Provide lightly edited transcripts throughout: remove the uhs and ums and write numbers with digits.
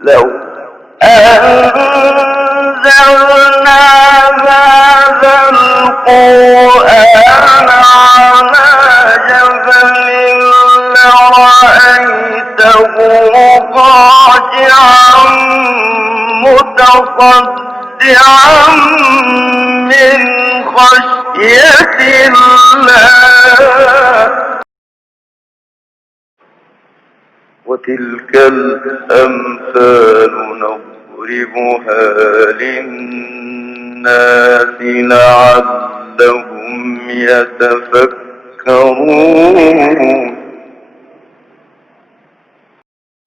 لو أنزلنا هذا القرآن على جبل لرأيته خاشعا متصدعا من خشية الله. وتلك الأمثال نضربها للناس لعلهم يتفكرون.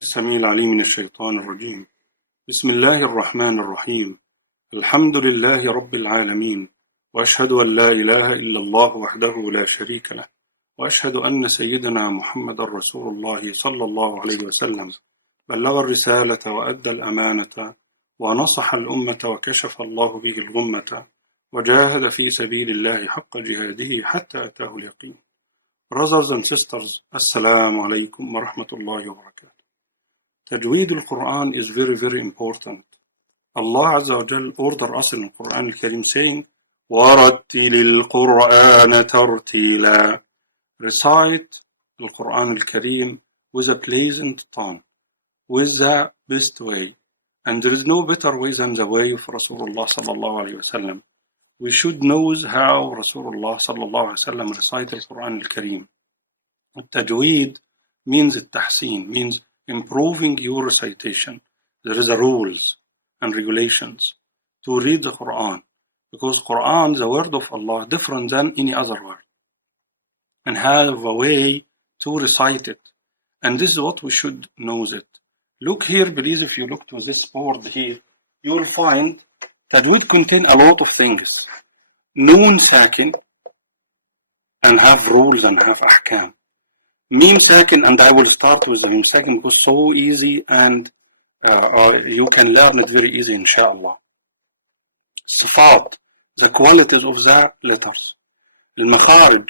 السميع العليم من الشيطان الرجيم. بسم الله الرحمن الرحيم. الحمد لله رب العالمين، وأشهد أن لا إله إلا الله وحده لا شريك له، وأشهد أن سيدنا محمد رسول الله صلى الله عليه وسلم بلغ الرسالة وأدى الأمانة ونصح الأمة وكشف الله به الغمة وجاهد في سبيل الله حق جهاده حتى أتاه اليقين. Brothers and sisters, Assalamu alaikum wa rahmatullahi wa barakatuh. Tajweed al-Quran is very, very important. Allah Azza wa Jal ordered us in the Quran al-Karim saying, وَرَتِّلِ الْقُرْآنَ تَرْتِيلًا. Recite the Quran al-Karim with a pleasant tone, with the best way. And there is no better way than the way of Rasulullah sallallahu alayhi wa sallam. We should know how Rasulullah sallallahu alayhi wa sallam recited the Quran al-Karim. Tajweed means tahseen, means improving your recitation. There is a rules and regulations to read the Quran, because Quran, the word of Allah, different than any other word, and have a way to recite it. And this is what we should know it. Look here, please, if you look to this board here, you will find Tajweed contain a lot of things. Noon sakin, and have rules and have ahkam. Mim sakin, and I will start with the mim sakin because it's so easy and you can learn it very easy, inshallah. Sifat, the qualities of the letters. Al-makharij,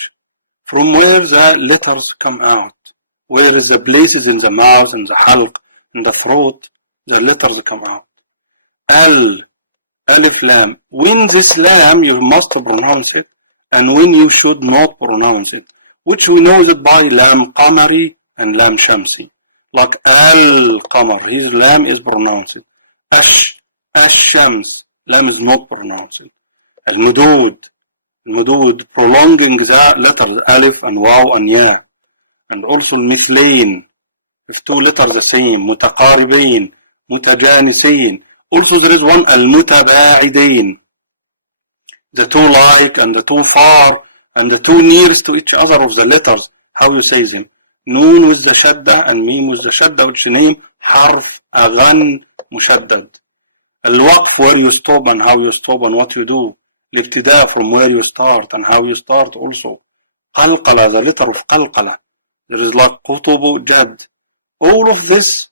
from where the letters come out. Where is the places in the mouth and the halq, in the throat, the letters come out. Alif lam. When this lam, you must pronounce it, and when you should not pronounce it, which we know that by lam qamari and lam shamsi. Like al-qamar, his lam is pronounced. Ash-shams, lam is not pronounced. Al-mudud, prolonging the letters alif and waw and ya. And also al-mislain, if two letters the same, mutaqaribain, mutajanisain. Also there is one al-mutabaidain, the two like and the two far and the two nearest to each other of the letters, how you say them. Noon with the shadda and mim with the shadda, which name harf aghan mushaddad. Al-waqf, where you stop and how you stop and what you do. Al-ibtida, from where you start and how you start also. Qalqala, the letter of qalqala. There is like qutubu jad. All of this,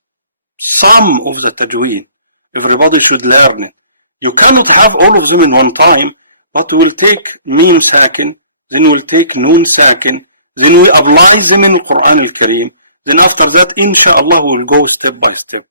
some of the tajweed. Everybody should learn it. You cannot have all of them in one time, but we will take mim sakin, then we will take noon sakin, then we apply them in the Quran al-Karim. Then after that, inshallah, we will go step by step.